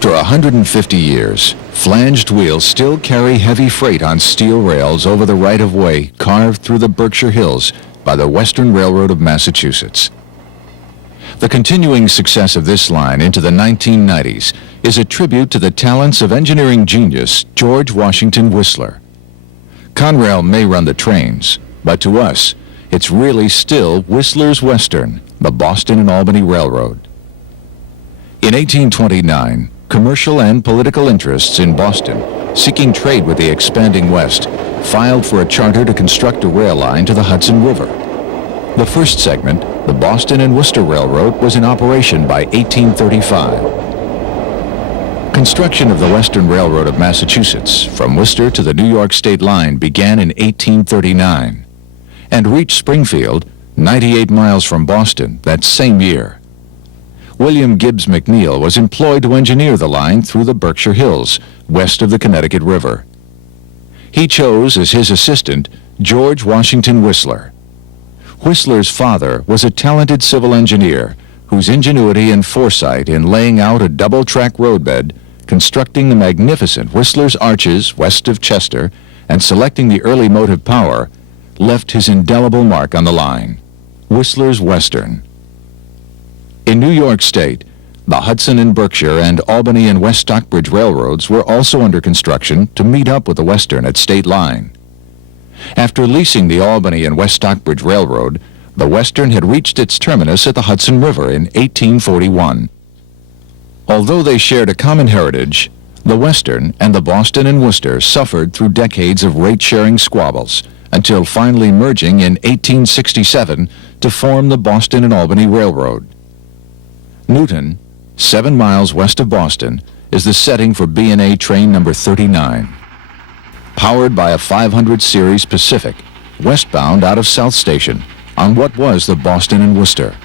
After 150 years, flanged wheels still carry heavy freight on steel rails over the right-of-way carved through the Berkshire Hills by the Western Railroad of Massachusetts. The continuing success of this line into the 1990s is a tribute to the talents of engineering genius George Washington Whistler. Conrail may run the trains, but to us, it's really still Whistler's Western, the Boston and Albany Railroad. In 1829, commercial and political interests in Boston, seeking trade with the expanding West, filed for a charter to construct a rail line to the Hudson River. The first segment, the Boston and Worcester Railroad, was in operation by 1835. Construction of the Western Railroad of Massachusetts from Worcester to the New York State line began in 1839 and reached Springfield, 98 miles from Boston, that same year. William Gibbs McNeill was employed to engineer the line through the Berkshire Hills, west of the Connecticut River. He chose as his assistant George Washington Whistler. Whistler's father was a talented civil engineer whose ingenuity and foresight in laying out a double-track roadbed, constructing the magnificent Whistler's Arches west of Chester, and selecting the early motive power left his indelible mark on the line. Whistler's Western. In New York State, the Hudson and Berkshire and Albany and West Stockbridge railroads were also under construction to meet up with the Western at State Line. After leasing the Albany and West Stockbridge Railroad, the Western had reached its terminus at the Hudson River in 1841. Although they shared a common heritage, the Western and the Boston and Worcester suffered through decades of rate-sharing squabbles until finally merging in 1867 to form the Boston and Albany Railroad. Newton, 7 miles west of Boston, is the setting for B&A train number 39. Powered by a 500 series Pacific, westbound out of South Station on what was the Boston and Worcester.